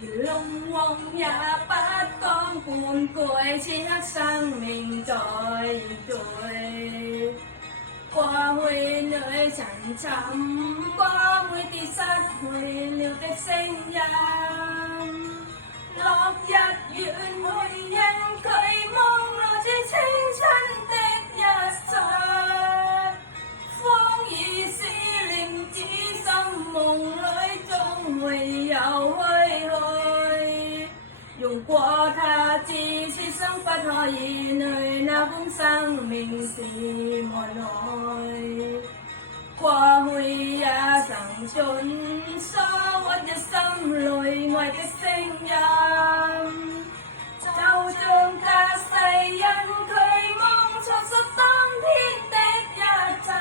如龙王也不讲半句，此刻生命在对。过去女层寻，过每跌失 จีชิสังปะทอยเนยนาบุงสังมิงสีมอน้อยกว่าหุยยาสังชนสวัสดิสังลอยมอยจะเสงยามเจ้าจงกาใสยันเคยมองชนสต้องที่เตกยาใจ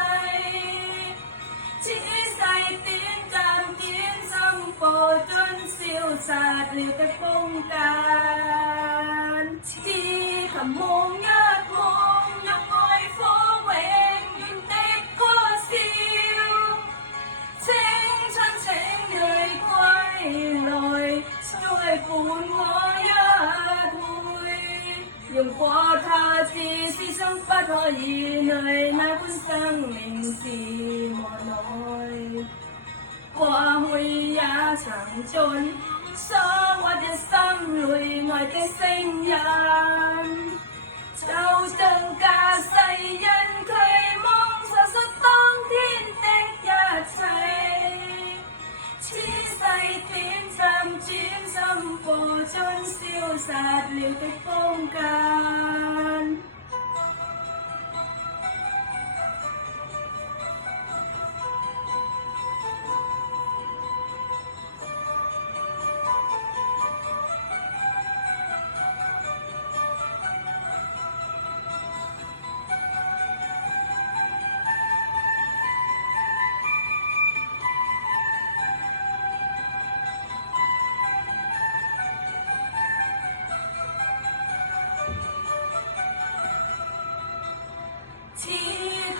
ชี้ใส่ตีนจามกินสังโปจนสิวสาดหรือกระปงกา 寻梦一梦，入爱火永远的歌笑。青春请泪归来，再伴我一回。用过他知此生不可以累，那般生命是无奈。过去也曾尽 xa qua đến xăm lùi ngoài tên sinh nhân châu chân ca xây nhân khơi mong giờ xuất tăng thiên tích nhà chạy chi xây tím trăm chim dâm bồ chân siêu giạt liều cái phong ca.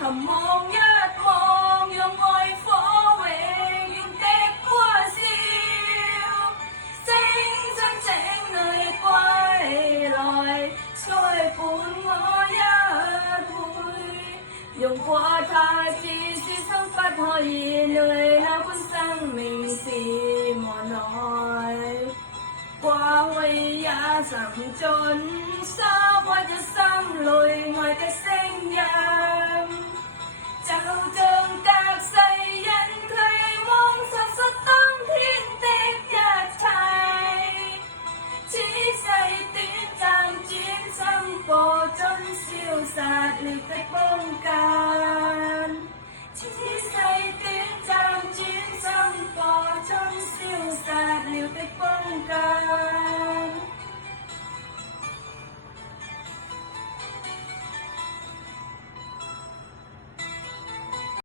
寻梦一梦，让爱火永远的欢笑。青春请泪归来，再伴我一回。用过他知此生不可以累，那般生命是无奈。过去也曾尽疏屈一心里 ศาสตร์หรือเพชรบงการที่ใส่เต็